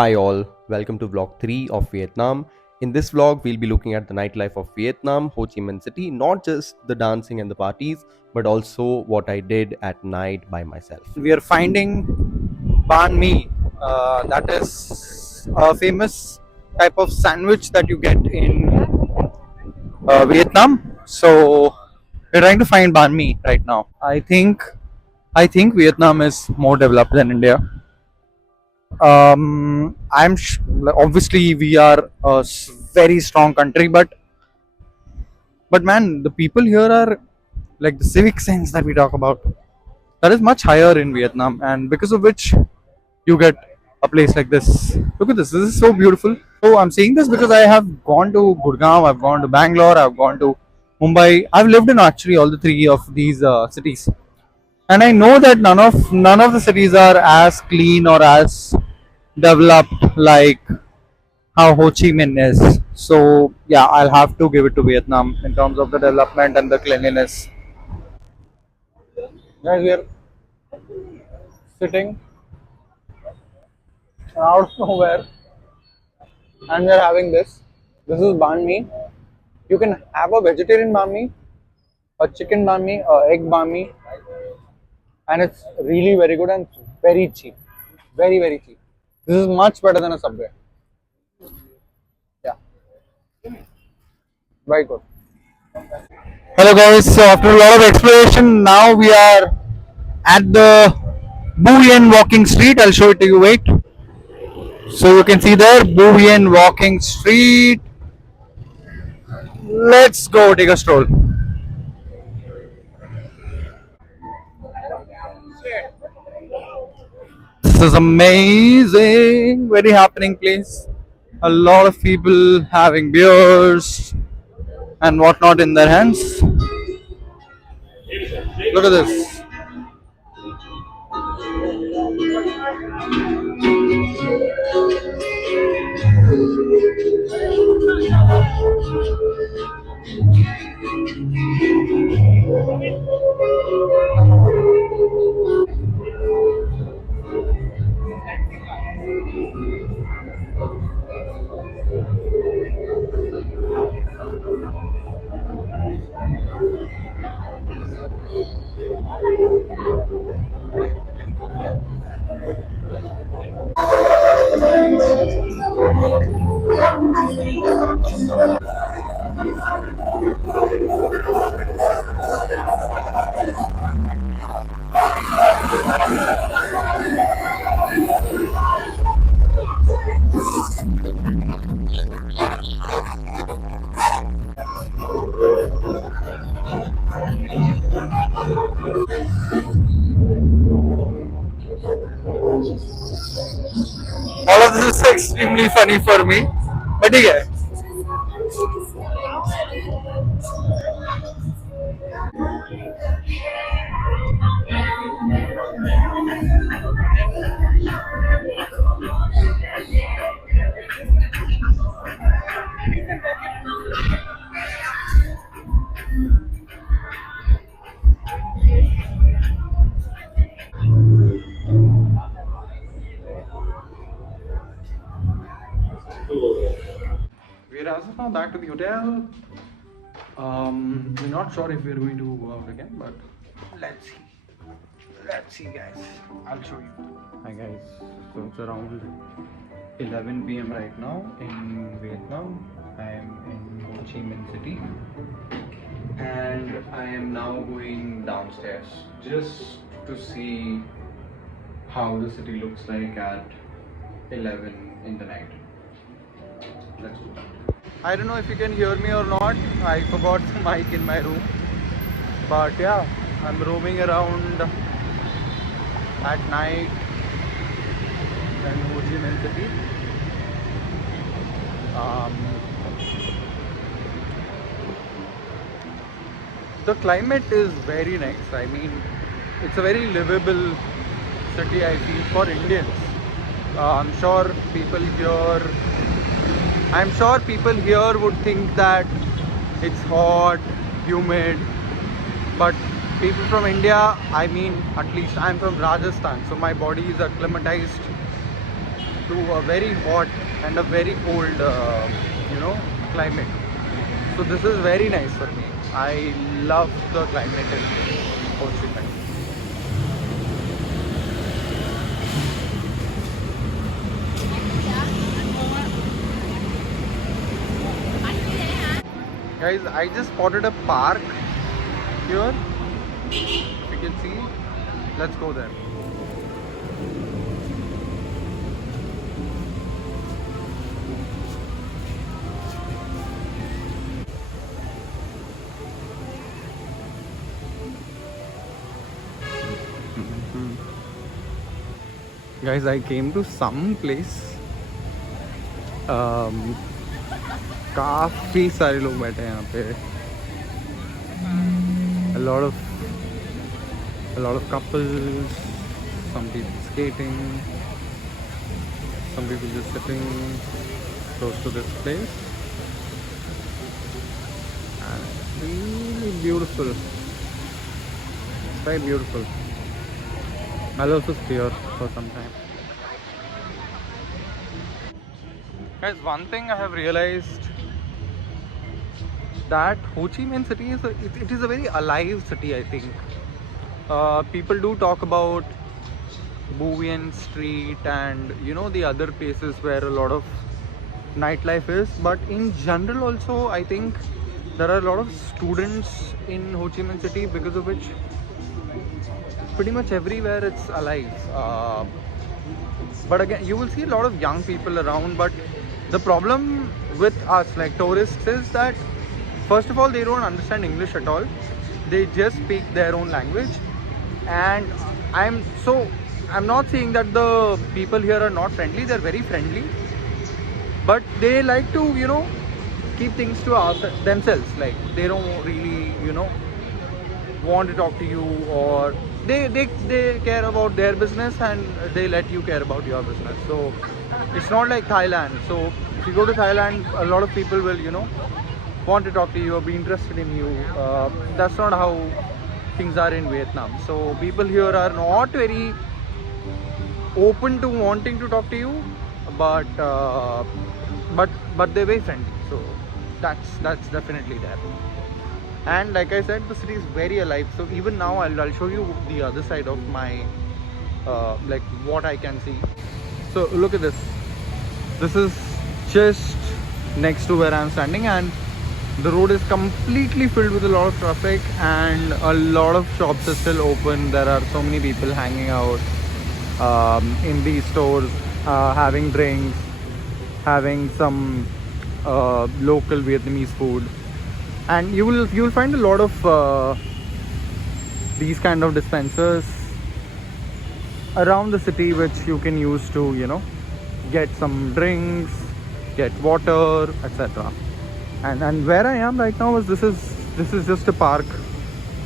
Hi all, welcome to vlog 3 of Vietnam. In this vlog, we'll be looking at the nightlife of Vietnam, Ho Chi Minh City, not just the dancing and the parties, but also what I did at night by myself. We are finding banh mi. That is a famous type of sandwich that you get in Vietnam. So we're trying to find banh mi right now. I think Vietnam is more developed than India. Obviously we are a very strong country, but man, the people here are like the civic sense that we talk about. That is much higher in Vietnam, and because of which you get a place like this. Look at this. This is so beautiful. So I'm saying this because I have gone to Gurgaon, I've gone to Bangalore, I've gone to Mumbai. I've lived in actually all the three of these cities, and I know that none of the cities are as clean or as developed like how Ho Chi Minh is. So yeah, I'll have to give it to Vietnam in terms of the development and the cleanliness. Guys, we are sitting out of nowhere and we're having this. This is banh mi. You can have a vegetarian banh mi, a chicken banh mi, a egg banh mi, and it's really very good and very cheap. Very very cheap. This is much better than a Subway. Yeah, very good. Hello guys. So after a lot of exploration, now we are at the Bhuyen Walking Street. I'll show it to you. Wait. So you can see there, Bhuyen Walking Street. Let's go take a stroll. This is amazing, very happening place. A lot of people having beers and whatnot in their hands. Look at this. All of this is extremely funny for me. But yeah. We're as of now back to the hotel. We're not sure if we're going to go out again, but let's see. Let's see, guys. I'll show you. Hi, guys. So it's around 11 p.m. right now in Vietnam. I am in Ho Chi Minh City, and I am now going downstairs just to see how the city looks like at 11 in the night. Let's go. I don't know if you can hear me or not. I forgot the mic in my room. But yeah, I'm roaming around at night in Ho Chi Minh City. The climate is very nice. I mean, it's a very livable city, I feel, for Indians. I'm sure people here would think that it's hot, humid, but people from India, I mean, at least I'm from Rajasthan, so my body is acclimatized to a very hot and a very cold, climate. So this is very nice for me. I love the climate in Ho Chi Minh. Guys, I just spotted a park here. If you can see, let's go there. Guys, I came to some place. काफी सारे लोग बैठे हैं यहाँ पे. A lot of couples, some people skating, some people just sitting close to this place. And it's really beautiful. It's very beautiful. I'll also stay here for some time. Guys, one thing I have realized, that Ho Chi Minh city it is a very alive city, I think. People do talk about Bhuvian Street and the other places where a lot of nightlife is, but in general also I think there are a lot of students in Ho Chi Minh city, because of which pretty much everywhere it's alive. But again, you will see a lot of young people around, but the problem with us like tourists is that first of all, they don't understand English at all. They just speak their own language. And I'm not saying that the people here are not friendly. They're very friendly. But they like to, keep things to themselves. Like, they don't really, want to talk to you, or they care about their business and they let you care about your business. So it's not like Thailand. So if you go to Thailand, a lot of people will, want to talk to you or be interested in you. That's not how things are in Vietnam. So people here are not very open to wanting to talk to you, but they're very friendly. So that's definitely there. And like I said, the city is very alive. So even now I'll show you the other side of my like what I can see. So look at this. This is just next to where I'm standing, and the road is completely filled with a lot of traffic, and a lot of shops are still open. There are so many people hanging out in these stores, having drinks, having some local Vietnamese food. And you will find a lot of these kind of dispensers around the city, which you can use to get some drinks, get water, etc. And where I am right now is this is just a park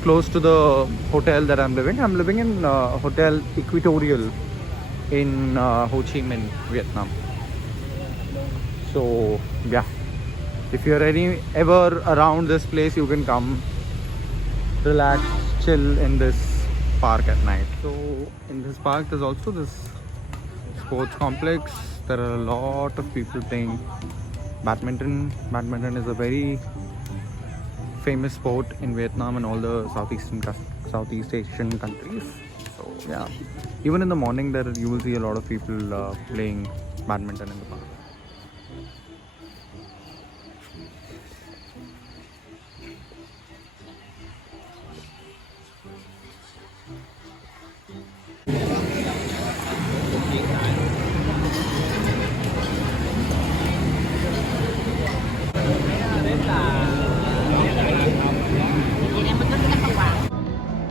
close to the hotel that I'm living. I'm living in Hotel Equatorial in Ho Chi Minh, Vietnam. So yeah, if you're ever around this place, you can come relax, chill in this park at night. So in this park there's also this sports complex. There are a lot of people playing badminton. Badminton is a very famous sport in Vietnam and all the Southeast Asian countries. So yeah, even in the morning there you will see a lot of people playing badminton in the park.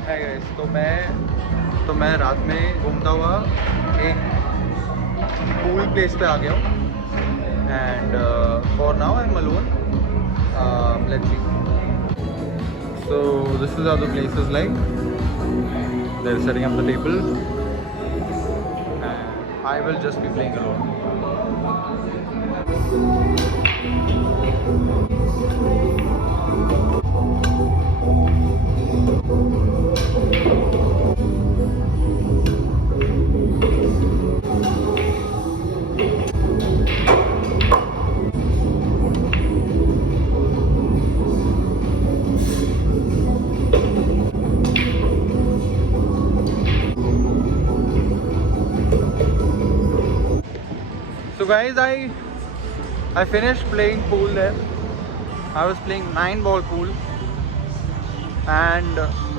Hey guys, तो मैं रात में घूमता हुआ एक cool place पे आ गया हूँ. And for now I'm alone. Let's see. So this is how the place is like. They're setting up the table, and I will just be playing alone. So guys, I finished playing pool there. I was playing 9-ball pool, and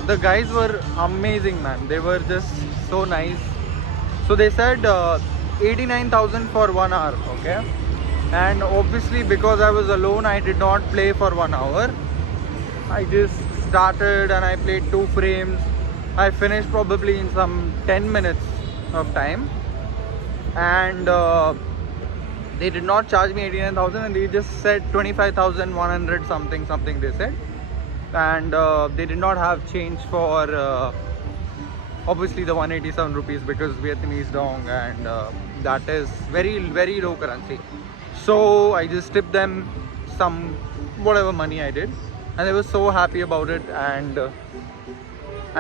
the guys were amazing, man. They were just so nice. So they said 89,000 for 1 hour, okay? And obviously because I was alone, I did not play for 1 hour. I just started and I played 2 frames. I finished probably in some 10 minutes of time, and they did not charge me 89,000, and they just said 25,100 something they said. And they did not have change for obviously the 187 rupees, because Vietnamese dong, and that is very low currency. So I just tipped them some whatever money I did, and they were so happy about it. And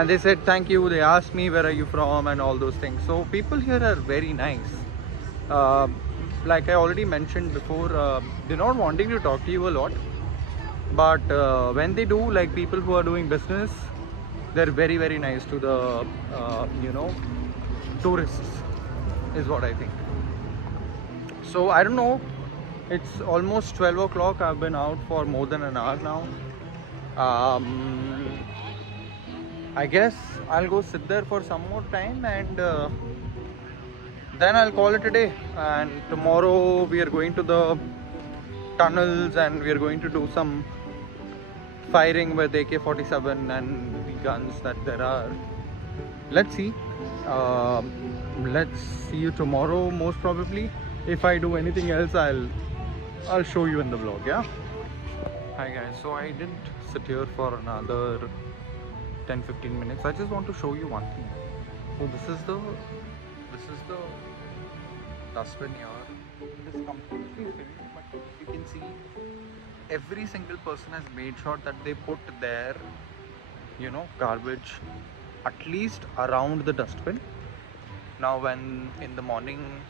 they said thank you. They asked me where are you from and all those things. So people here are very nice. Like I already mentioned before, they're not wanting to talk to you a lot, but when they do, like people who are doing business, they're very nice to the tourists, is what I think. So I don't know, it's almost 12 o'clock. I've been out for more than an hour now. I guess I'll go sit there for some more time, and then I'll call it a day. And tomorrow we are going to the tunnels, and we are going to do some firing with AK-47 and the guns that there are. Let's see. Let's see you tomorrow, most probably. If I do anything else, I'll show you in the vlog. Yeah. Hi guys. So I didn't sit here for another 10-15 minutes. I just want to show you one thing. So this is the dustbin here. It is completely filled, but you can see every single person has made sure that they put their garbage at least around the dustbin. Now when in the morning,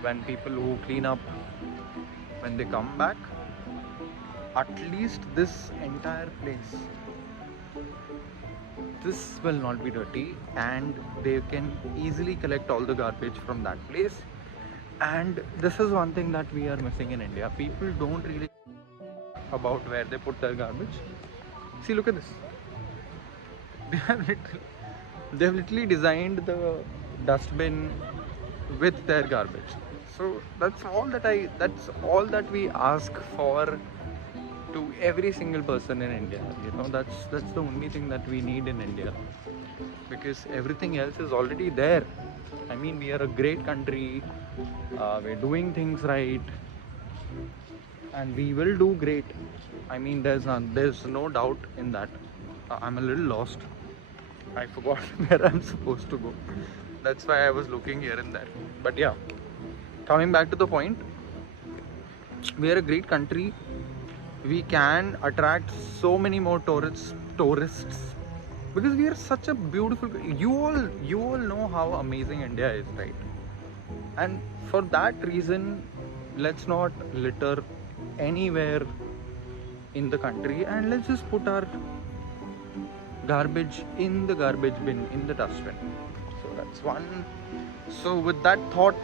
when people who clean up, when they come back, at least this entire place, this will not be dirty, and they can easily collect all the garbage from that place. And this is one thing that we are missing in India. People don't really about where they put their garbage. See, look at this. They have literally designed the dustbin with their garbage. So that's all that we ask for to every single person in India. That's the only thing that we need in India, because everything else is already there. I mean, we are a great country. We're doing things right, and we will do great. I mean, there's no doubt in that. I'm a little lost. I forgot where I'm supposed to go. That's why I was looking here and there. But yeah, coming back to the point, we are a great country. We can attract so many more tourists, because we are such a beautiful. You all know how amazing India is, right? And for that reason, let's not litter anywhere in the country, and let's just put our garbage in the garbage bin, in the dustbin. So that's one. So with that thought,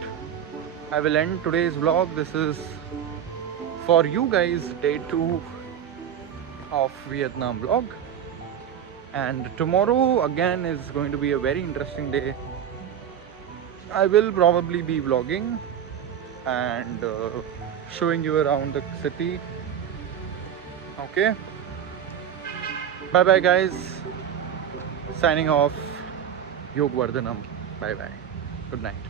I will end today's vlog. This is for you guys day 2 of Vietnam vlog, and tomorrow again is going to be a very interesting day. I will probably be vlogging and showing you around the city. Okay, bye bye guys, signing off. Yog Vardhanam. Bye bye, good night.